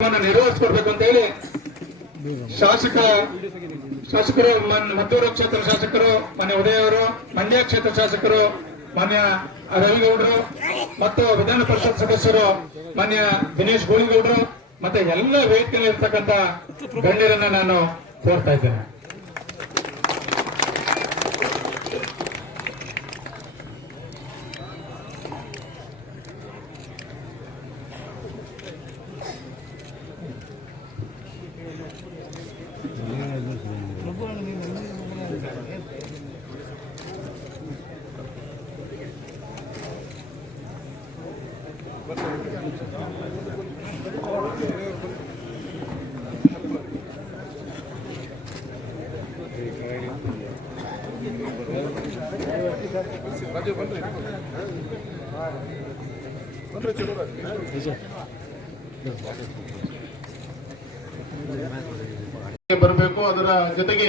ನೆರವೇರಿಸಿಕೊಡ್ಬೇಕು ಅಂತ ಹೇಳಿ ಶಾಸಕರು ಮದ್ದೂರು ಕ್ಷೇತ್ರ ಶಾಸಕರು ಮಾನ್ಯ ಉದಯ ಅವರು, ಮಂಡ್ಯ ಕ್ಷೇತ್ರ ಶಾಸಕರು ಮಾನ್ಯ ರವಿಗೌಡರು ಮತ್ತು ವಿಧಾನ ಪರಿಷತ್ ಸದಸ್ಯರು ಮಾನ್ಯ ದಿನೇಶ್ ಗೋಳಿಗೌಡರು ಮತ್ತೆ ಎಲ್ಲ ವೇದಿಕೆಯಲ್ಲಿ ಇರ್ತಕ್ಕಂಥ ಗಣ್ಯರನ್ನ ನಾನು ಕೋರ್ತಾ ಇದ್ದೇನೆ. ಬರಬೇಕು. ಅದರ ಜೊತೆಗೆ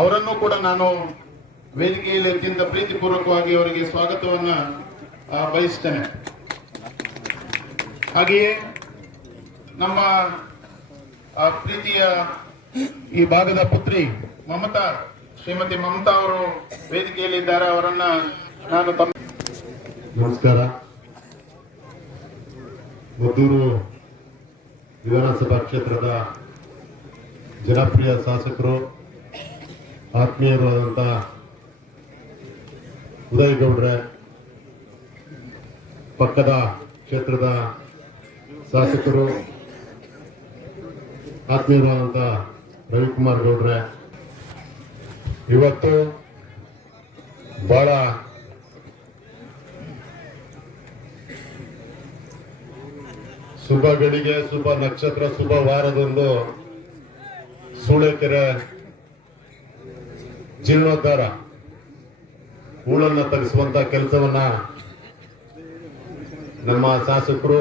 ಅವರನ್ನು ಕೂಡ ನಾನು ವೇದಿಕೆಯಲ್ಲಿ ಅತ್ಯಂತ ಪ್ರೀತಿಪೂರ್ವಕವಾಗಿ ಅವರಿಗೆ ಸ್ವಾಗತವನ್ನ ಬಯಸ್ತೇನೆ. ಹಾಗೆಯೇ ನಮ್ಮ ಪ್ರೀತಿಯ ಈ ಭಾಗದ ಪುತ್ರಿ ಮಮತಾ, ಶ್ರೀಮತಿ ಮಮತಾ ಅವರು ವೇದಿಕೆಯಲ್ಲಿ ಇದ್ದಾರೆ. ಅವರನ್ನ ನಾನು ನಮಸ್ಕಾರ. ಮದ್ದೂರು ವಿಧಾನಸಭಾ ಕ್ಷೇತ್ರದ ಜನಪ್ರಿಯ ಶಾಸಕರು, ಆತ್ಮೀಯರು ಆದಂತ ಉದಯ್ ಗೌಡ್ರೆ, ಪಕ್ಕದ ಕ್ಷೇತ್ರದ ಶಾಸಕರು ಆತ್ಮೀಯರಾದಂತ ರವಿಕುಮಾರ್ ಗೌಡ್ರೆ, ಇವತ್ತು ಬಹಳ ಶುಭ ಗಳಿಗೆ, ಶುಭ ನಕ್ಷತ್ರ, ಶುಭ ವಾರದಂದು ಸೂಳೆಕೆರೆ ಜೀರ್ಣೋದ್ಧಾರ ಹೂಳನ್ನ ತೆಗೆಸುವಂತ ಕೆಲಸವನ್ನ ನಮ್ಮ ಶಾಸಕರು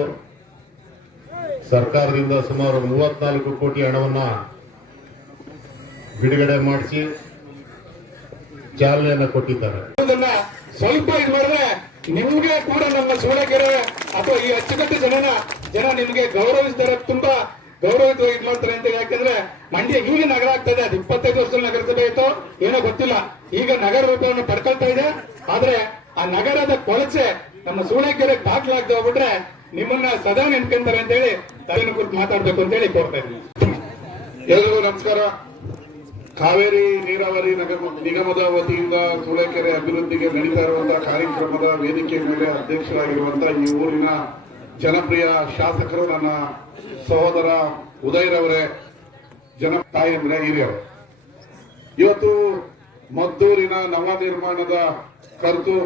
ಸರ್ಕಾರದಿಂದ ಸುಮಾರು 34 ಕೋಟಿ ಹಣವನ್ನ ಬಿಡುಗಡೆ ಮಾಡಿಸಿ ಚಾಲನೆಯನ್ನ ಕೊಟ್ಟಿದ್ದಾರೆ. ಸ್ವಲ್ಪ ಇದು ಮಾಡಿದ್ರೆ ನಿಮ್ಗೆ ಕೂಡ ನಮ್ಮ ಸೂಳೆಕೆರೆ ಅಥವಾ ಈ ಅಚ್ಚುಕಟ್ಟು ಜನ ನಿಮ್ಗೆ ಗೌರವಿಸ್ತಾರೆ, ತುಂಬಾ ಗೌರವಿತವಾಗಿ ಇದು ಮಾಡ್ತಾರೆ ಅಂತ. ಯಾಕಂದ್ರೆ ಮಂಡ್ಯ ಈಗ ನಗರ ಆಗ್ತದೆ. ಅದು 25 ವರ್ಷದಲ್ಲಿ ನಗರಸಭೆ ಇತ್ತು, ಏನೋ ಗೊತ್ತಿಲ್ಲ. ಈಗ ನಗರ ರೂಪವನ್ನು ಪಡ್ಕೊಳ್ತಾ ಇದೆ. ಆದ್ರೆ ಆ ನಗರದ ಕೊಳಚೆ ನಮ್ಮ ಸೂಳೆಕೆರೆ ದಾಖಲಾಗದೆ ಹೋಗ್ಬಿಟ್ರೆ ನಿಮ್ಮನ್ನ ಸದಾ ನೆನ್ಕೊಂತಾರೆ ಅಂತ ಹೇಳಿ ತಲೆಯನ್ನು ಕುರಿತು ಮಾತಾಡ್ಬೇಕು ಅಂತ ಹೇಳಿ ಕೋರ್ತಾ ಇದ್ದೀನಿ. ಎಲ್ರಿಗೂ ನಮಸ್ಕಾರ. ಕಾವೇರಿ ನೀರಾವರಿ ನಿಗಮದ ವತಿಯಿಂದ ಸೂಳೆಕೆರೆ ಅಭಿವೃದ್ಧಿಗೆ ನಡೀತಾ ಇರುವಂತಹ ಕಾರ್ಯಕ್ರಮದ ವೇದಿಕೆ ಮೇಲೆ ಅಧ್ಯಕ್ಷರಾಗಿರುವಂತಹ ಈ ಊರಿನ ಜನಪ್ರಿಯ ಶಾಸಕರು ನನ್ನ ಸಹೋದರ ಉದಯರವರೇ, ತಾಯಂದ್ರೆ ಹಿರಿಯರು, ಇವತ್ತು ಮದ್ದೂರಿನ ನವ ನಿರ್ಮಾಣದ ಕರೆದು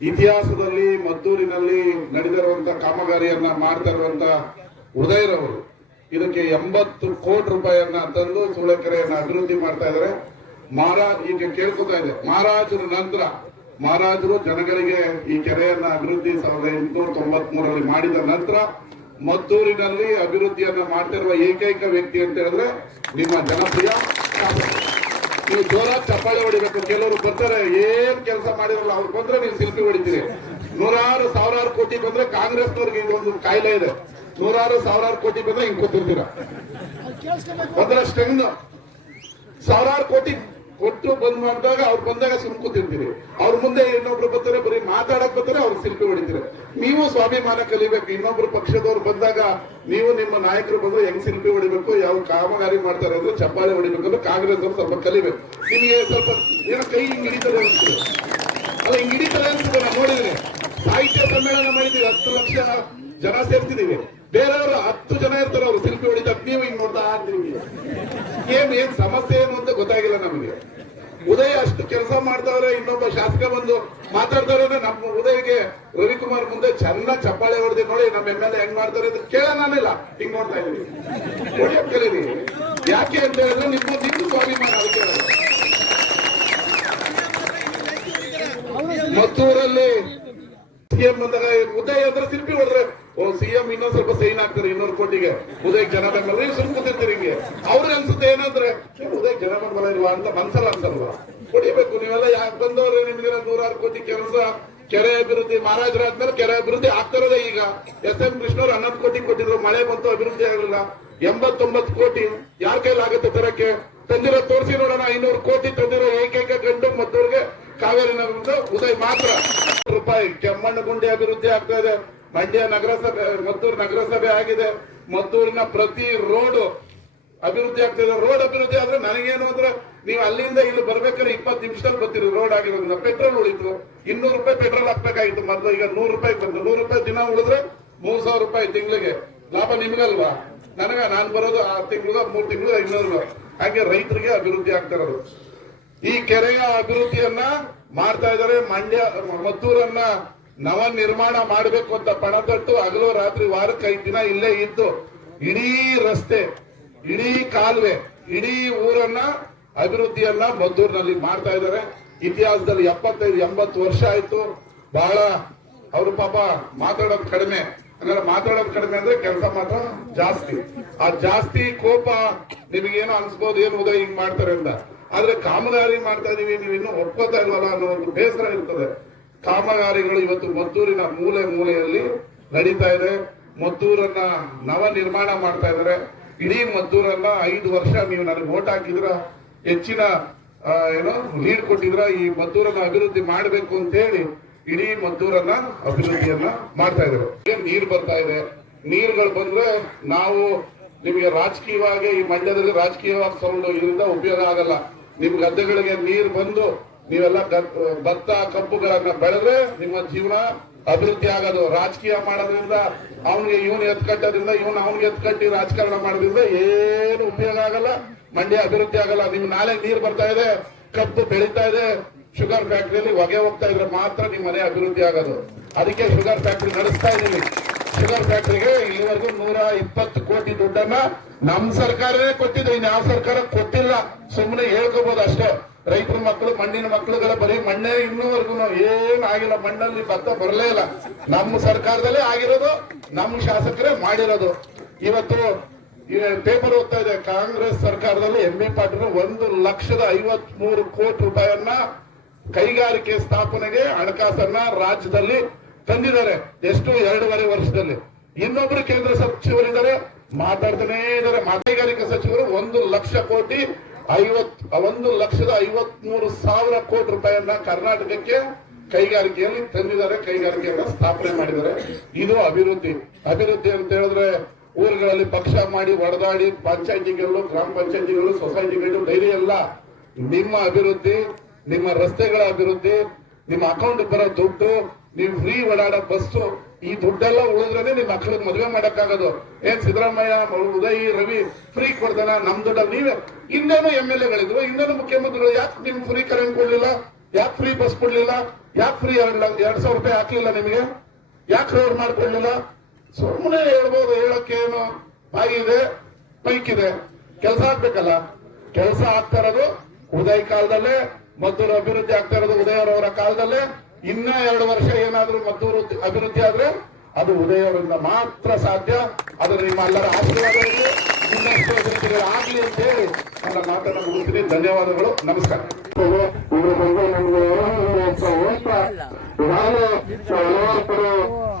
ಇತಿಹಾಸದಲ್ಲಿ ಮದ್ದೂರಿನಲ್ಲಿ ನಡೆದಿರುವಂತಹ ಕಾಮಗಾರಿಯನ್ನ ಮಾಡ್ತಾ ಇರುವಂತಹ ಉದಯರವರು ಇದಕ್ಕೆ 80 ಕೋಟಿ ರೂಪಾಯಿಯನ್ನ ತಂದು ಸೂಳೆಕೆರೆಯನ್ನ ಅಭಿವೃದ್ಧಿ ಮಾಡ್ತಾ ಇದ್ದಾರೆ. ಈಗ ಕೇಳ್ಕೊತಾ ಇದೆ, ಮಹಾರಾಜರ ನಂತರ ಮಹಾರಾಜರು ಜನಗಳಿಗೆ ಈ ಕೆರೆಯನ್ನ ಅಭಿವೃದ್ಧಿ 1893ರಲ್ಲಿ ಮಾಡಿದ ನಂತರ ಮದ್ದೂರಿನಲ್ಲಿ ಅಭಿವೃದ್ಧಿಯನ್ನ ಮಾಡ್ತಿರುವ ಏಕೈಕ ವ್ಯಕ್ತಿ ಅಂತ ಹೇಳಿದ್ರೆ ನಿಮ್ಮ ಜನಪ್ರಿಯ ಶಾಸಕ. ನೀವು ಜೋರ ಚಪ್ಪಾಳೆ ಹೊಡಿಬೇಕು. ಕೆಲವರು ಬರ್ತಾರೆ, ಏನ್ ಕೆಲಸ ಮಾಡಿರಲ್ಲ, ಅವ್ರು ಬಂದ್ರೆ ನೀವು ಶಿಲ್ಪಿ ಹೊಡಿತೀರಿ. ನೂರಾರು ಸಾವಿರಾರು ಕೋಟಿ ಬಂದ್ರೆ ಕಾಂಗ್ರೆಸ್ನವ್ರಿಗೆ ಇದೊಂದು ಕಾಯಿಲೆ ಇದೆ. ನೂರಾರು ಸಾವಿರಾರು ಕೋಟಿ ಬಂದ್ರೆ ಹಿಂಗ್ ಕೂತಿರ್ತೀರ. ಬಂದ್ರೆ ಸ್ಟೆಂಗ್ ಸಾವಿರಾರು ಕೋಟಿ ಕೊಟ್ಟು ಬಂದ್ ಮಾಡಿದಾಗ ಅವ್ರು ಬಂದಾಗ ಸುಮ್ ಕೂತಿರ್ತೀರಿ. ಅವ್ರ ಮುಂದೆ ಇನ್ನೊಬ್ರು ಬರ್ತಾರೆ, ಬರೀ ಮಾತಾಡಕ್ ಬರ್ತಾರೆ, ಅವ್ರು ಶಿಲ್ಪಿ ಹೊಡಿತೀರಿ. ನೀವು ಸ್ವಾಭಿಮಾನ ಕಲಿಬೇಕು. ಇನ್ನೊಬ್ರು ಪಕ್ಷದವ್ರು ಬಂದಾಗ ನೀವು ನಿಮ್ಮ ನಾಯಕರು ಬಂದ್ರೆ ಹೆಂಗ್ ಶಿಲ್ಪಿ ಹೊಡಿಬೇಕು, ಯಾವ ಕಾಮಗಾರಿ ಮಾಡ್ತಾರೆ ಅಂದ್ರೆ ಚಪ್ಪಾಳೆ ಹೊಡಿಬೇಕು ಅಂದ್ರೆ ಕಾಂಗ್ರೆಸ್ ಅವರು ಸ್ವಲ್ಪ ಕಲಿಬೇಕು. ನಿಮಗೆ ಸ್ವಲ್ಪ ಏನೋ ಕೈ ಹಿಂಗ್ ಹಿಡಿತಾರೆ ಅನ್ಸುತ್ತೆ, ಅಲ್ಲ ಹಿಂಗ್ ಹಿಡಿತಾರೆ ಅನ್ಸುತ್ತೆ. ನಾನು ನೋಡಿದ್ರೆ ಸಾಹಿತ್ಯ ಸಮ್ಮೇಳನ ಮಾಡಿದೀವಿ, 10 ಲಕ್ಷ ಜನ ಸೇರ್ತಿದೀವಿ. ಬೇರೆಯವರು 10 ಜನ ಇರ್ತಾರೆ, ಅವ್ರು ಶಿಲ್ಪಿ ಹೊಡಿತಾರೆ, ನೀವು ಹಿಂಗ್ ನೋಡ್ತಾ ಇರ್ತೀವಿ. ಏನ್ ಸಮಸ್ಯೆ ಏನು ಅಂತ ಗೊತ್ತಾಗಿಲ್ಲ ನಮಗೆ. ಉದಯ ಅಷ್ಟು ಕೆಲಸ ಮಾಡ್ತಾವ್ರೆ, ಇನ್ನೊಬ್ಬ ಶಾಸಕ ಬಂದು ಮಾತಾಡ್ತಾರೆ. ನಮ್ಮ ಉದಯಗೆ ರವಿಕುಮಾರ್ ಮುಂದೆ ಚೆನ್ನಾಗಿ ಚಪ್ಪಾಳೆ ಹೊಡೆದಿ ನೋಡಿ ನಮ್ಮ MLA ಹೆಂಗ್ ಮಾಡ್ತಾರೆ ಅಂತ ಕೇಳೋಣಿಲ್ಲ. ಹಿಂಗ್ ನೋಡ್ತಾ ಇದೀವಿ. ಹೊಡಿಯಕ್ ಕಲೀರಿ. ಯಾಕೆ ಅಂತ ಹೇಳಿದ್ರೆ ನಿಮ್ದು ಸ್ವಾಭಿಮಾನ. ಅದಕ್ಕೆ ಮದ್ದೂರಲ್ಲಿ ಸಿಎಂ ಬಂದಾಗ ಉದಯ ಅಂದ್ರೆ ಶಿಲ್ಪಿ ಹೊಡೆದ್ರೆ ಸಿಎಂ ಇನ್ನೊಂದ್ ಸ್ವಲ್ಪ ಸೈನ್ ಆಗ್ತಾರೆ 200 ಕೋಟಿಗೆ. ಉದಯ ಜನ ಬೆಂಬಲ ನೀವು ಸುಮ್ ಕೂತಿರ್ತೀರಿ. ಹಿಂಗೆ ಅವ್ರಿಗೆ ಅನ್ಸುತ್ತೆ ಏನಂದ್ರೆ ಉದಯ ಜನ ಬೆಂಬಲ ಇಲ್ವಾ ಅಂತ ಮನ್ಸಲ್ಲ ಅನ್ಸಲ್ವಾ? ಹೊಡಿಬೇಕು. ನೀವೆಲ್ಲ ಯಾಕೆ ಬಂದವ್ರೆ, ನಿಮ್ಗೆ 106 ಕೋಟಿ ಕೆಲಸ ಕೆರೆ ಅಭಿವೃದ್ಧಿ ಮಹಾರಾಜರಾದ್ಮೇಲೆ ಕೆರೆ ಅಭಿವೃದ್ಧಿ ಆಗ್ತಿರೋದೇ ಈಗ. ಎಸ್.ಎಂ. ಕೃಷ್ಣವ್ರು 11 ಕೋಟಿ ಕೊಟ್ಟಿದ್ರು, ಮಳೆ ಬಂತು, ಅಭಿವೃದ್ಧಿ ಆಗಲಿಲ್ಲ. 89 ಕೋಟಿ ಯಾರ ಕೈಲಿ ಆಗುತ್ತೆ ತರಕ್ಕೆ? ತಂದಿರೋ ತೋರಿಸಿ ನೋಡೋಣ. 500 ಕೋಟಿ ತಂದಿರೋ ಏಕೈಕ ಗಂಡು ಮದ್ದೂರಿಗೆ ಕಾವೇರಿ ನಗರದ ಉದಯ್ ಮಾತ್ರ. ರೂಪಾಯಿ ಕೆಮ್ಮಣ್ಣಗುಂಡಿ ಅಭಿವೃದ್ಧಿ ಆಗ್ತಾ ಇದೆ. ಮಂಡ್ಯ ನಗರಸಭೆ, ಮದ್ದೂರು ನಗರಸಭೆ ಆಗಿದೆ. ಮದ್ದೂರಿನ ಪ್ರತಿ ರೋಡ್ ಅಭಿವೃದ್ಧಿ ಆಗ್ತಿದೆ. ರೋಡ್ ಅಭಿವೃದ್ಧಿ ಆದ್ರೆ ನನಗೇನು ಅಂದ್ರೆ, ನೀವು ಅಲ್ಲಿಂದ ಇಲ್ಲಿ ಬರ್ಬೇಕಾದ್ರೆ 20 ನಿಮಿಷದಲ್ಲಿ ಬರ್ತೀರಿ. ರೋಡ್ ಆಗಿರೋದ್ರಿಂದ ಪೆಟ್ರೋಲ್ ಉಳಿತು. 200 ರೂಪಾಯಿ ಪೆಟ್ರೋಲ್ ಹಾಕ್ಬೇಕಾಗಿತ್ತು ಮೊದಲು, ಈಗ 100 ರೂಪಾಯಿ ಬಂತು. 100 ರೂಪಾಯಿ ದಿನ ಉಳಿದ್ರೆ 3000 ರೂಪಾಯಿ ತಿಂಗಳಿಗೆ ಲಾಭ ನಿಮ್ಗಲ್ವಾ? ನಾನು ಬರೋದು 6 ತಿಂಗಳು 3 ತಿಂಗಳು 500. ಹಾಗೆ ರೈತರಿಗೆ ಅಭಿವೃದ್ಧಿ ಆಗ್ತಾ ಇರೋದು. ಈ ಕೆರೆಯ ಅಭಿವೃದ್ಧಿಯನ್ನ ಮಾಡ್ತಾ ಇದ್ದಾರೆ. ಮದ್ದೂರನ್ನ ನವ ನಿರ್ಮಾಣ ಮಾಡಬೇಕು ಅಂತ ಪಣತಟ್ಟು ಹಗಲು ರಾತ್ರಿ ವಾರಕ್ಕೆ 5 ದಿನ ಇಲ್ಲೇ ಇದ್ದು ಇಡೀ ರಸ್ತೆ, ಇಡೀ ಕಾಲುವೆ, ಇಡೀ ಊರನ್ನ ಅಭಿವೃದ್ಧಿಯನ್ನ ಮದ್ದೂರಿನಲ್ಲಿ ಮಾಡ್ತಾ ಇದ್ದಾರೆ. ಇತಿಹಾಸದಲ್ಲಿ 75-80 ವರ್ಷ ಆಯ್ತು. ಬಹಳ ಅವರು ಪಾಪ ಮಾತಾಡೋದು ಕಡಿಮೆ. ಅಂದ್ರೆ ಮಾತಾಡೋದು ಕಡಿಮೆ ಅಂದ್ರೆ ಕೆಲಸ ಮಾತ್ರ ಜಾಸ್ತಿ. ಆ ಜಾಸ್ತಿ ಕೋಪ ನಿಮಗೇನೋ ಅನ್ಸ್ಬೋದು, ಏನು ಉದಯ ಹಿಂಗ್ ಮಾಡ್ತಾರೆ ಅಂತ. ಆದ್ರೆ ಕಾಮಗಾರಿ ಮಾಡ್ತಾ ಇದೀವಿ, ನೀವು ಇನ್ನೂ ಒಪ್ಕೋತಾ ಇಲ್ವಲ್ಲ ಅನ್ನೋ ಒಂದು ಬೇಸರ ಇರ್ತದೆ. ಕಾಮಗಾರಿಗಳು ಇವತ್ತು ಮದ್ದೂರಿನ ಮೂಲೆ ಮೂಲೆಯಲ್ಲಿ ನಡೀತಾ ಇದೆ. ಮದ್ದೂರನ್ನ ನವ ನಿರ್ಮಾಣ ಮಾಡ್ತಾ ಇದ್ದಾರೆ. ಇಡೀ ಮದ್ದೂರನ್ನ 5 ವರ್ಷ ನೀವು ನನಗೆ ವೋಟ್ ಹಾಕಿದ್ರ, ಹೆಚ್ಚಿನ ಲೀಡ್ ಕೊಟ್ಟಿದ್ರ, ಈ ಮದ್ದೂರನ್ನ ಅಭಿವೃದ್ಧಿ ಮಾಡಬೇಕು ಅಂತ ಹೇಳಿ ಇಡೀ ಮದ್ದೂರನ್ನ ಅಭಿವೃದ್ಧಿಯನ್ನ ಮಾಡ್ತಾ ಇದ್ದಾರೆ. ನೀರು ಬರ್ತಾ ಇದೆ. ನೀರುಗಳು ಬಂದ್ರೆ ನಾವು ನಿಮಗೆ ರಾಜಕೀಯವಾಗಿ, ಈ ಮಂಡ್ಯದಲ್ಲಿ ರಾಜಕೀಯವಾಗಿ ಸೌಂಡ್ ಇದರಿಂದ ಉಪಯೋಗ ಆಗಲ್ಲ. ನಿಮ್ ಗದ್ದೆಗಳಿಗೆ ನೀರು ಬಂದು ನೀವೆಲ್ಲ ಭತ್ತ ಕಬ್ಬುಗಳನ್ನ ಬೆಳೆದ್ರೆ ನಿಮ್ಮ ಜೀವನ ಅಭಿವೃದ್ಧಿ ಆಗೋದು. ರಾಜಕೀಯ ಮಾಡೋದ್ರಿಂದ, ಅವನಿಗೆ ಇವನು ಎತ್ಕಟ್ಟೋದ್ರಿಂದ, ಇವನು ಅವನಿಗೆ ಎತ್ಕಟ್ಟಿ ರಾಜಕಾರಣ ಮಾಡೋದ್ರಿಂದ ಏನು ಉಪಯೋಗ ಆಗಲ್ಲ. ಮಂಡ್ಯ ಅಭಿವೃದ್ಧಿ ಆಗಲ್ಲ. ನಿಮ್ ನಾಳೆ ನೀರು ಬರ್ತಾ ಇದೆ, ಕಬ್ಬು ಬೆಳೀತಾ ಇದೆ, ಶುಗರ್ ಫ್ಯಾಕ್ಟ್ರಿಯಲ್ಲಿ ಹೊಗೆ ಹೋಗ್ತಾ ಇದ್ರೆ ಮಾತ್ರ ನಿಮ್ಮ ಮನೆ ಅಭಿವೃದ್ಧಿ ಆಗೋದು. ಅದಕ್ಕೆ ಶುಗರ್ ಫ್ಯಾಕ್ಟ್ರಿ ನಡೆಸ್ತಾ ಇದೀವಿ. ಶುಗರ್ ಫ್ಯಾಕ್ಟ್ರಿಗೆ ಇಲ್ಲಿವರೆಗೂ 120 ಕೋಟಿ ದುಡ್ಡನ್ನ ನಮ್ ಸರ್ಕಾರನೇ ಕೊಟ್ಟಿದೆ, ಇನ್ಯಾವ ಸರ್ಕಾರ ಕೊಟ್ಟಿಲ್ಲ. ಸುಮ್ಮನೆ ಹೇಳ್ಕೋಬಹುದು ಅಷ್ಟೇ. ರೈತರ ಮಕ್ಕಳು, ಮಣ್ಣಿನ ಮಕ್ಕಳುಗಳ ಬರೀ ಮಣ್ಣೇ ಇನ್ನೂವರೆಗೂ ಏನ್ ಆಗಿಲ್ಲ. ಮಣ್ಣಲ್ಲಿ ಭತ್ತ ಬರಲೇ ಇಲ್ಲ. ನಮ್ಮ ಸರ್ಕಾರದಲ್ಲೇ ಆಗಿರೋದು, ನಮ್ಮ ಶಾಸಕರೇ ಮಾಡಿರೋದು. ಇವತ್ತು ಪೇಪರ್ ಓದ್ತಾ ಇದೆ, ಕಾಂಗ್ರೆಸ್ ಸರ್ಕಾರದಲ್ಲಿ ಎಂ.ಬಿ. ಪಾಟೀಲ್ 1,53 ಕೋಟಿ ರೂಪಾಯಿಯನ್ನ ಕೈಗಾರಿಕೆ ಸ್ಥಾಪನೆಗೆ ಹಣಕಾಸನ್ನ ರಾಜ್ಯದಲ್ಲಿ ತಂದಿದ್ದಾರೆ. ಎಷ್ಟು? 2.5 ವರ್ಷದಲ್ಲಿ. ಇನ್ನೊಬ್ರು ಕೇಂದ್ರ ಸಚಿವರಿದ್ದಾರೆ, ಮಾತಾಡ್ತಾನೆ ಇದ್ದಾರೆ. ಕೈಗಾರಿಕೆ ಸಚಿವರು 1,53,000 ಕೋಟಿ ರೂಪಾಯಿಯನ್ನ ಕರ್ನಾಟಕಕ್ಕೆ ಕೈಗಾರಿಕೆಯಲ್ಲಿ ತಂದಿದ್ದಾರೆ, ಕೈಗಾರಿಕೆಯನ್ನ ಸ್ಥಾಪನೆ ಮಾಡಿದ್ದಾರೆ. ಇದು ಅಭಿವೃದ್ಧಿ. ಅಭಿವೃದ್ಧಿ ಅಂತ ಹೇಳಿದ್ರೆ ಊರುಗಳಲ್ಲಿ ಪಕ್ಷ ಮಾಡಿ ಹೊಡೆದಾಡಿ ಪಂಚಾಯತಿಗಳು, ಗ್ರಾಮ ಪಂಚಾಯತಿಗಳು, ಸೊಸೈಟಿಗಳು ಧೈರ್ಯ ಇಲ್ಲ. ನಿಮ್ಮ ಅಭಿವೃದ್ಧಿ, ನಿಮ್ಮ ರಸ್ತೆಗಳ ಅಭಿವೃದ್ಧಿ, ನಿಮ್ಮ ಅಕೌಂಟ್ ಬರೋ ದುಡ್ಡು, ನೀವು ಫ್ರೀ ಓಡಾಡೋ ಬಸ್ಸು, ಈ ದುಡ್ಡೆಲ್ಲ ಉಳಿದ್ರೇನೆ ನಿಮ್ ಮಕ್ಕಳಿಗೆ ಮದುವೆ ಮಾಡಕ್ಕಾಗೋದು. ಏನ್ ಸಿದ್ದರಾಮಯ್ಯ, ಉದಯ್, ರವಿ ಫ್ರೀ ಕೊಡ್ತಾನ? ನಮ್ ದುಡ್ಡಲ್ಲಿ ನೀವೇ ಇನ್ನೇನು MLA-ಗಳಿದ್ರು, ಇನ್ನೇನು ಮುಖ್ಯಮಂತ್ರಿಗಳು ಯಾಕೆ ನಿಮ್ ಫ್ರೀ ಕರೆಂಟ್ ಕೊಡ್ಲಿಲ್ಲ? ಯಾಕೆ ಫ್ರೀ ಬಸ್ ಕೊಡ್ಲಿಲ್ಲ? ಯಾಕೆ ಫ್ರೀ 2,000 ರೂಪಾಯಿ ಹಾಕ್ಲಿಲ್ಲ ನಿಮಗೆ? ಯಾಕೆ ರೋಡ್ ಮಾಡ್ಕೊಡ್ಲಿಲ್ಲ? ಸುಮ್ಮನೆ ಹೇಳ್ಬೋದು. ಹೇಳಕ್ಕೇನು ಬಾಯಿದೆ, ಬೈಕಿದೆ. ಕೆಲಸ ಆಗ್ಬೇಕಲ್ಲ. ಕೆಲಸ ಆಗ್ತಾ ಇರೋದು ಉದಯ್ ಕಾಲದಲ್ಲೇ, ಮದ್ದೂರು ಅಭಿವೃದ್ಧಿ ಆಗ್ತಾ ಇರೋದು ಉದಯ್ ಅವರ ಕಾಲದಲ್ಲೇ. ಇನ್ನ 2 ವರ್ಷ ಏನಾದ್ರೂ ಮದ್ದೂರು ಅಭಿವೃದ್ಧಿ ಆದ್ರೆ ಅದು ಉದಯ್ ಅವರಿಂದ ಮಾತ್ರ ಸಾಧ್ಯ. ಅದು ನಿಮ್ಮ ಎಲ್ಲರ ಆಶೀರ್ವಾದ ಇರಲಿ. ಇನ್ನಷ್ಟು ಅಭಿವೃದ್ಧಿ ಆಗ್ಲಿ ಅಂತ ಹೇಳಿ ನನ್ನ ಮಾತನ್ನು ಮುಗಿಸ್ತೀನಿ. ಧನ್ಯವಾದಗಳು. ನಮಸ್ಕಾರ. ಇದ್ರ ಬಗ್ಗೆ ನಮ್ಗೆ ನಾನು ಹಲವಾರು ಕಡೆ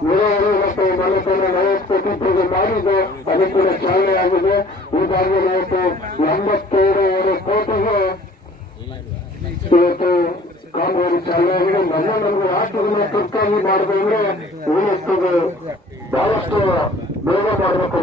ನೀರಾವರಿ ಮತ್ತು ಮನೆತನ 40 ಕೋಟಿ ಮಾಡಿದ್ದು, ಅದಕ್ಕೆ ಕೂಡ ಚಾಲನೆ ಆಗಿದೆ. ಹೀಗಾಗಿ ನಾವು 87 ಕೋಟಿಗೆ ಇವತ್ತು ಕಾಮಗಾರಿ ಚಾಲನೆ ಆಗಿದೆ. ನಮಗೆ ರಾಷ್ಟ್ರದನ್ನ ತುರ್ತಾಗಿ ಮಾಡಬೇಕಂದ್ರೆ ಬಹಳಷ್ಟು ಬೇಗ ಮಾಡಬೇಕು.